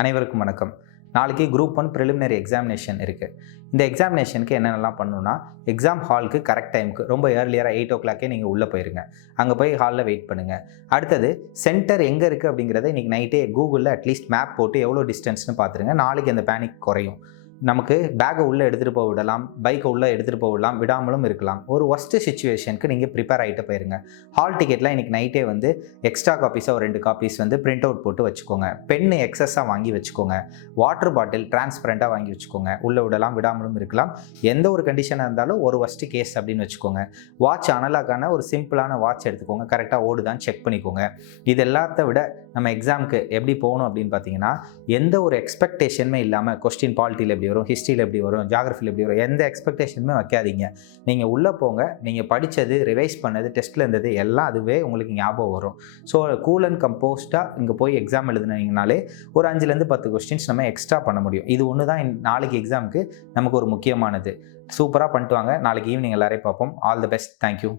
அனைவருக்கும் வணக்கம். நாளைக்கு குரூப் 1 ப்ரிலிமினரி எக்ஸாமினேஷன் இருக்குது. இந்த எக்ஸாமினேஷனுக்கு என்னென்னலாம் பண்ணணும்னா, எக்ஸாம் ஹாலுக்கு கரெக்ட் டைமுக்கு ரொம்ப ஏர்லியராக 8:00 நீங்கள் உள்ளே போயிருங்க. அங்கே போய் ஹாலில் வெயிட் பண்ணுங்கள். அடுத்தது சென்டர் எங்கே இருக்குது அப்படிங்கிறத இன்றைக்கி நைட்டே கூகுளில் அட்லீஸ்ட் மேப் போட்டு எவ்வளோ டிஸ்டன்ஸ்னு பார்த்துருங்க. நாளைக்கு அந்த பேனிக் குறையும். நமக்கு பேக்கை உள்ளே எடுத்துகிட்டு போக விடலாம், பைக்கை உள்ளே எடுத்துகிட்டு போக விடலாம், விடாமலும் இருக்கலாம். ஒரு ஒஸ்ட்டு சிச்சுவேஷனுக்கு நீங்கள் ப்ரிப்பேர் ஆகிட்டு போயிருங்க. ஹால் டிக்கெட்லாம் இன்றைக்கி நைட்டே வந்து எக்ஸ்ட்ரா காப்பீஸாக ஒரு 2 காப்பீஸ் வந்து பிரிண்ட் அவுட் போட்டு வச்சுக்கோங்க. பென்னு எக்ஸஸாக வாங்கி வச்சுக்கோங்க. வாட்டர் பாட்டில் டிரான்ஸ்பரண்ட்டாக வாங்கி வச்சுக்கோங்க. உள்ளே விடலாம், விடாமலும் இருக்கலாம். எந்த ஒரு கண்டிஷனாக இருந்தாலும் ஒரு ஒஸ்ட்டு கேஸ் அப்படின்னு வச்சுக்கோங்க. வாட்ச் அனலாக்கான ஒரு சிம்பிளான வாட்ச் எடுத்துக்கோங்க. கரெக்டாக ஓடுதான்னு செக் பண்ணிக்கோங்க. இது எல்லாத்த விட நம்ம எக்ஸாமுக்கு எப்படி போகணும் அப்படின்னு பார்த்தீங்கன்னா, எந்த ஒரு எக்ஸ்பெக்டேஷனுமே இல்லாமல் கொஸ்டின் பாலிட்டியில் எப்படி வரும், ஹிஸ்ட்ரியில் எப்படி வரும், ஜியாகிரஃபியில் எப்படி வரும், எந்த எக்ஸ்பெக்டேஷனுமே வைக்காதீங்க. நீங்கள் உள்ளே போங்க. நீங்கள் படித்தது, ரிவைஸ் பண்ணது, டெஸ்ட்டில் இருந்தது எல்லாம் அதுவே உங்களுக்கு ஞாபகம் வரும். ஸோ கூல் அண்ட் கம்போஸ்டாக இங்கே போய் எக்ஸாம் எழுதுனீங்கனாலே ஒரு 5லேருந்து 10 கொஸ்டின்ஸ் நம்ம எக்ஸ்ட்ரா பண்ண முடியும். இது ஒன்று தான் நாளைக்கு எக்ஸாமுக்கு நமக்கு ஒரு முக்கியமானது. சூப்பராக பண்ணிட்டு வாங்க. நாளைக்கு ஈவினிங் எல்லாரையும் பார்ப்போம். All the best. தேங்க்யூ.